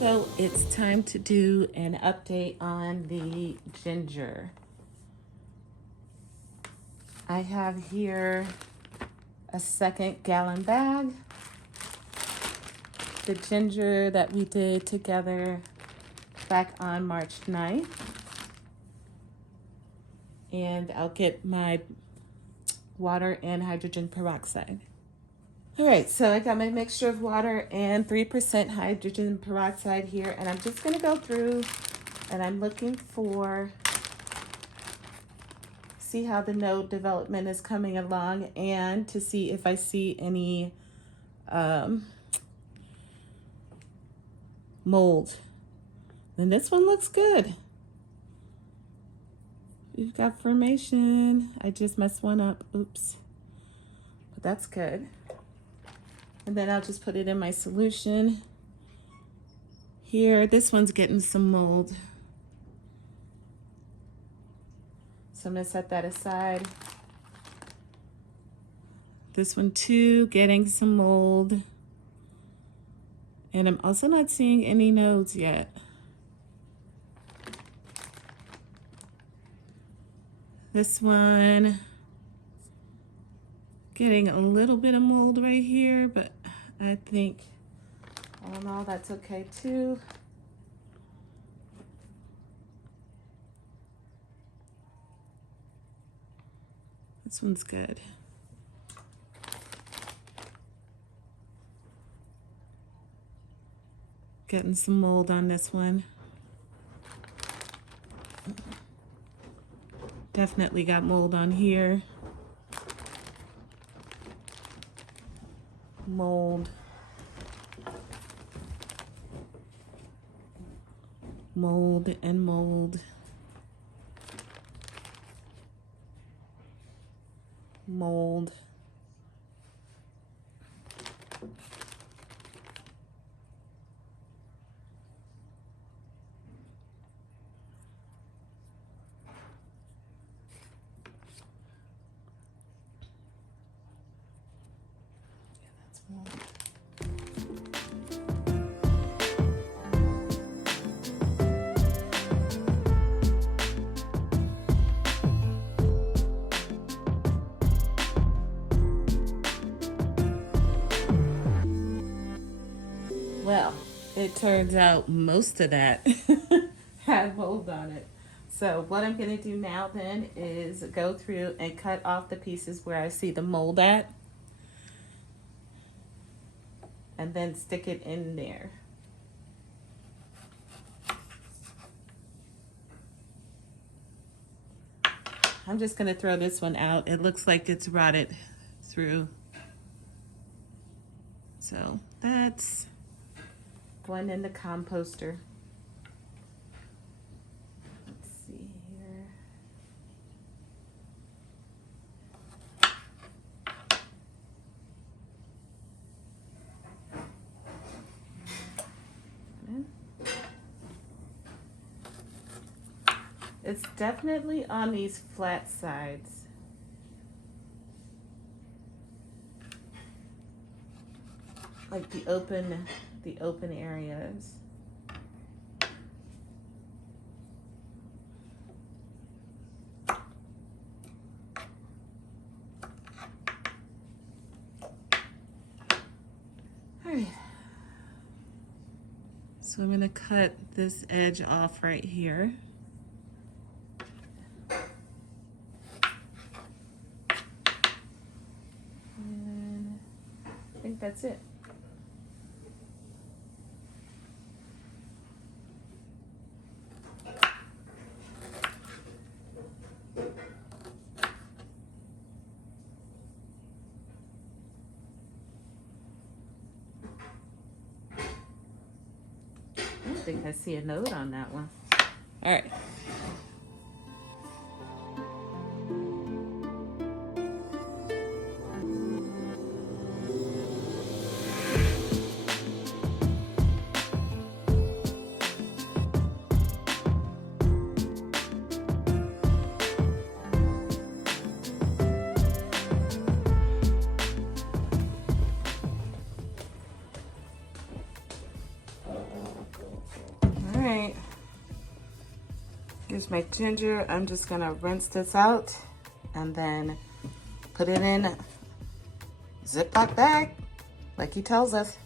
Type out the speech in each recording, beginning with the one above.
So it's time to do an update on the ginger. I have here a 2-gallon bag. The ginger that we did together back on March 9th. And I'll get my water and hydrogen peroxide. All right, so I got my mixture of water and 3% hydrogen peroxide here, and I'm just gonna go through and I'm looking for, see how the node development is coming along and to see if I see any mold. And this one looks good. We've got formation. I just messed one up, oops. But that's good. And then I'll just put it in my solution. Here, this one's getting some mold. So I'm gonna set that aside. This one too, getting some mold. And I'm also not seeing any nodes yet. This one, getting a little bit of mold right here, but I think all in all that's okay too. This one's good. Getting some mold on this one. Definitely got mold on here. Mold. Mold and mold. Mold. Well, it turns out most of that had mold on it. So what I'm gonna do now then is go through and cut off the pieces where I see the mold at, and then stick it in there. I'm just gonna throw this one out. It looks like it's rotted through. So that's going in the composter. Let's see here. It's definitely on these flat sides. Like the open areas. All right. So I'm gonna cut this edge off right here. And I think that's it. I think I see a note on that one. All right. right, here's my ginger. I'm just gonna rinse this out and then put it in a Ziploc bag, like he tells us.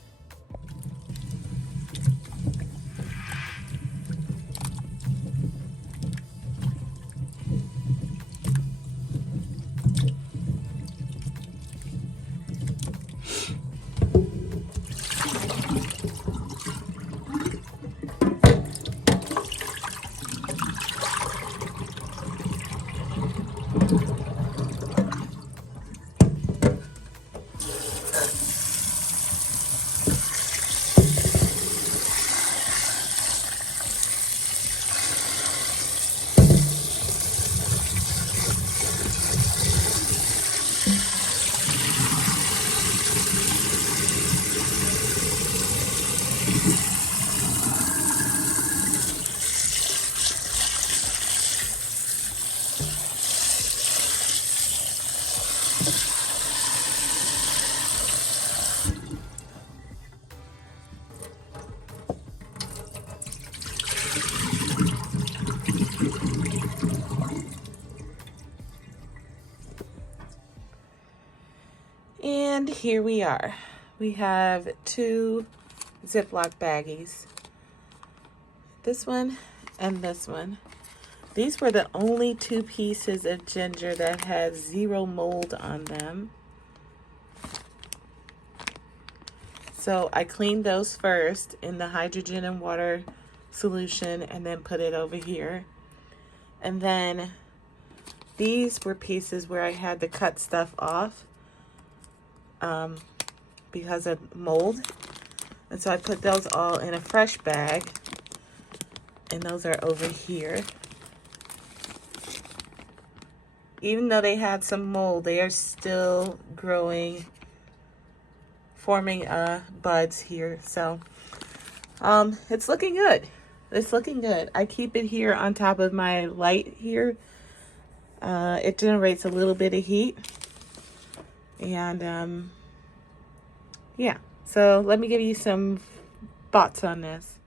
And here we are. We have 2 Ziploc baggies. This one and this one. These were the only 2 pieces of ginger that had 0 mold on them. So I cleaned those first in the hydrogen and water solution and then put it over here. And then these were pieces where I had to cut stuff off because of mold. And so I put those all in a fresh bag. And those are over here. Even though they had some mold, they are still growing, forming buds here. So it's looking good. It's looking good. I keep it here on top of my light here. It generates a little bit of heat. And yeah, so let me give you some thoughts on this.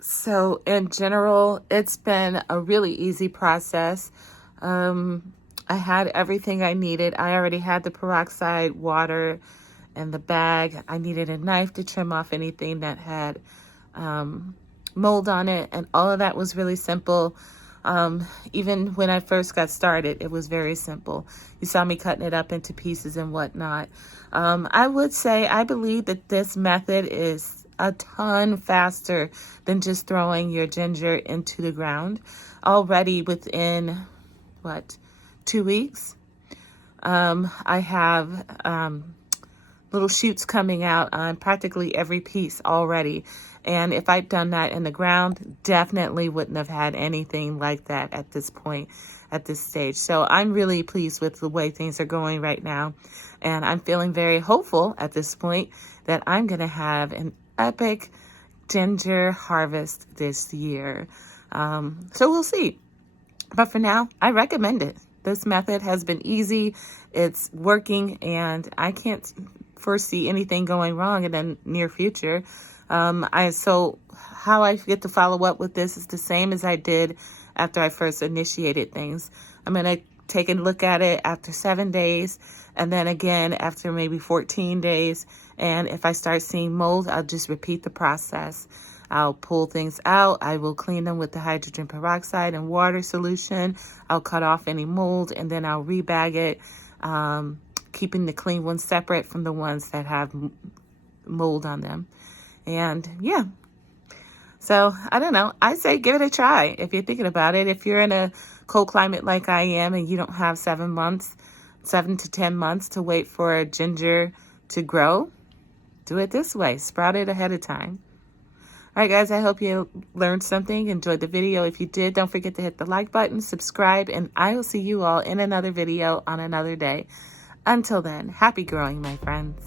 So in general, it's been a really easy process. I had everything I needed. I already had the peroxide, water, and the bag. I needed a knife to trim off anything that had mold on it, and all of that was really simple. Even when I first got started, it was very simple. You saw me cutting it up into pieces and whatnot. I would say I believe that this method is a ton faster than just throwing your ginger into the ground. Already within, 2 weeks, I have little shoots coming out on practically every piece already. And if I'd done that in the ground, definitely wouldn't have had anything like that at this point, at this stage. So I'm really pleased with the way things are going right now. And I'm feeling very hopeful at this point that I'm going to have an epic ginger harvest this year. So we'll see. But for now, I recommend it. This method has been easy. It's working, and I can't foresee anything going wrong in the near future. So how I get to follow up with this is the same as I did after I first initiated things. I'm going to take a look at it after 7 days, and then again after maybe 14 days. And if I start seeing mold, I'll just repeat the process. I'll pull things out. I will clean them with the hydrogen peroxide and water solution. I'll cut off any mold, and then I'll rebag it, keeping the clean ones separate from the ones that have mold on them. And yeah, so I don't know. I say give it a try if you're thinking about it. If you're in a cold climate like I am and you don't have 7 to 10 months to wait for ginger to grow, do it this way. Sprout it ahead of time. All right, guys, I hope you learned something, enjoyed the video. If you did, don't forget to hit the like button, subscribe, and I will see you all in another video on another day. Until then, happy growing, my friends.